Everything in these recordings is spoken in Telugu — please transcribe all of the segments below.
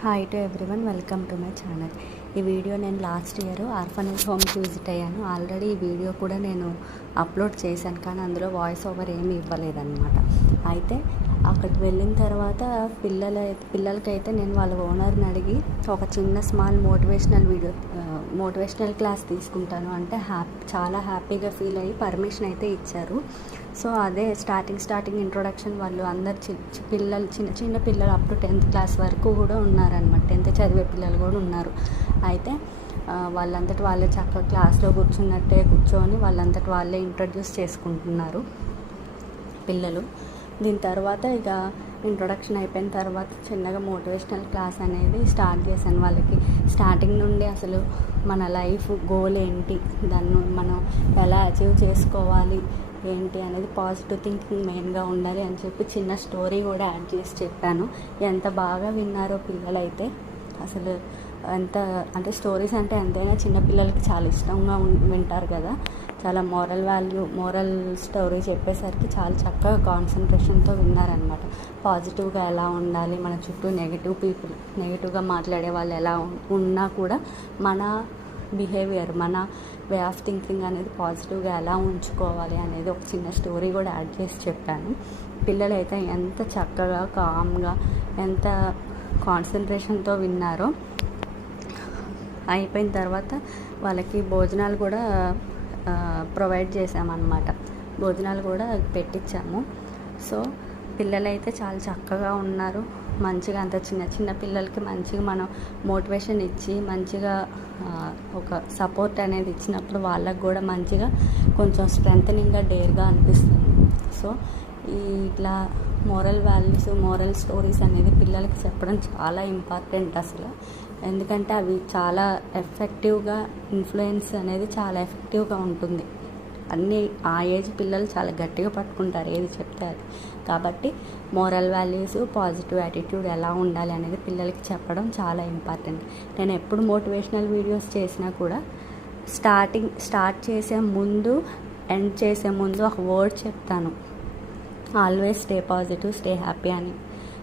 Hi to everyone, welcome to my channel. ఈ వీడియో నేను లాస్ట్ ఇయర్ ఆర్ఫనేజ్ హోమ్కి విజిట్ అయ్యాను. ఆల్రెడీ ఈ వీడియో కూడా నేను అప్లోడ్ చేశాను, కానీ అందులో వాయిస్ ఓవర్ ఏమీ ఇవ్వలేదన్నమాట. అయితే అక్కడికి వెళ్ళిన తర్వాత పిల్లలకైతే నేను వాళ్ళ ఓనర్ని అడిగి ఒక చిన్న స్మాల్ మోటివేషనల్ క్లాస్ తీసుకుంటాను అంటే చాలా హ్యాపీగా ఫీల్ అయ్యి పర్మిషన్ అయితే ఇచ్చారు. సో అదే స్టార్టింగ్ ఇంట్రొడక్షన్ వాళ్ళు అందరు చిన్న పిల్లలు అప్ టు 10th క్లాస్ వరకు కూడా ఉన్నారనమాట. 10th చదివే పిల్లలు కూడా ఉన్నారు. అయితే వాళ్ళంతటి వాళ్ళే చక్కగా క్లాస్లో కూర్చొని వాళ్ళంతటి వాళ్ళే ఇంట్రడ్యూస్ చేసుకుంటున్నారు పిల్లలు. దీని తర్వాత ఇక ఇంట్రొడక్షన్ అయిపోయిన తర్వాత చిన్నగా మోటివేషనల్ క్లాస్ అనేది స్టార్ట్ చేశాను వాళ్ళకి. స్టార్టింగ్ నుండి అసలు మన లైఫ్ గోల్ ఏంటి, దాన్ని మనం ఎలా అచీవ్ చేసుకోవాలి ఏంటి అనేది పాజిటివ్ థింకింగ్ మెయిన్గా ఉండాలి అని చెప్పి చిన్న స్టోరీ కూడా యాడ్ చేసి చెప్పాను. ఎంత బాగా విన్నారో పిల్లలైతే. అసలు అంటే స్టోరీస్ అంటే ఎంతైనా చిన్నపిల్లలకి చాలా ఇష్టంగా వింటారు కదా. చాలా మోరల్ స్టోరీ చెప్పేసరికి చాలా చక్కగా కాన్సన్ట్రేషన్తో విన్నారనమాట. పాజిటివ్గా ఎలా ఉండాలి, మన చుట్టూ నెగిటివ్గా మాట్లాడే వాళ్ళు ఎలా ఉన్నా కూడా మన బిహేవియర్, మన వే ఆఫ్ థింకింగ్ అనేది పాజిటివ్గా ఎలా ఉంచుకోవాలి అనేది ఒక చిన్న స్టోరీ కూడా యాడ్ చేసి చెప్పాను. పిల్లలైతే ఎంత చక్కగా కామ్గా ఎంత కాన్సన్ట్రేషన్తో విన్నారో. అయిపోయిన తర్వాత వాళ్ళకి భోజనాలు కూడా ప్రొవైడ్ చేసామన్నమాట. భోజనాలు కూడా పెట్టించాము. సో పిల్లలైతే చాలా చక్కగా ఉన్నారు. మంచిగా అంత చిన్న పిల్లలకి మంచిగా మనం మోటివేషన్ ఇచ్చి మంచిగా ఒక సపోర్ట్ అనేది ఇచ్చినప్పుడు వాళ్ళకు కూడా మంచిగా కొంచెం స్ట్రెంథనింగ్గా డేర్గా అనిపిస్తుంది. సో ఇట్లా మోరల్ వాల్యూస్, మోరల్ స్టోరీస్ అనేది పిల్లలకి చెప్పడం చాలా ఇంపార్టెంట్ అసలు. ఎందుకంటే అవి చాలా ఎఫెక్టివ్గా ఇన్ఫ్లుయెన్స్ అనేది చాలా ఎఫెక్టివ్గా ఉంటుంది. అన్నీ ఆ ఏజ్ పిల్లలు చాలా గట్టిగా పట్టుకుంటారు ఏది చెప్తే అది. కాబట్టి మోరల్ వాల్యూస్, పాజిటివ్ యాటిట్యూడ్ ఎలా ఉండాలి అనేది పిల్లలకి చెప్పడం చాలా ఇంపార్టెంట్. నేను ఎప్పుడు మోటివేషనల్ వీడియోస్ చేసినా కూడా స్టార్ట్ చేసే ముందు, ఎండ్ చేసే ముందు ఒక వర్డ్ చెప్తాను, always stay positive, stay happy అని.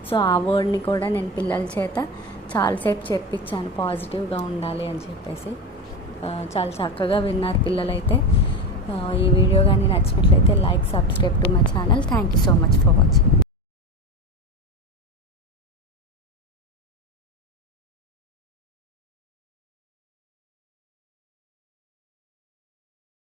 సో ఆ వర్డ్ని కూడా నేను పిల్లల చేత చాలాసేపు చెప్పించాను, పాజిటివ్గా ఉండాలి అని చెప్పేసి. చాలా చక్కగా విన్నారు పిల్లలైతే. ఈ వీడియో కానీ నచ్చినట్లయితే like, subscribe to my channel. Thank you so much for watching.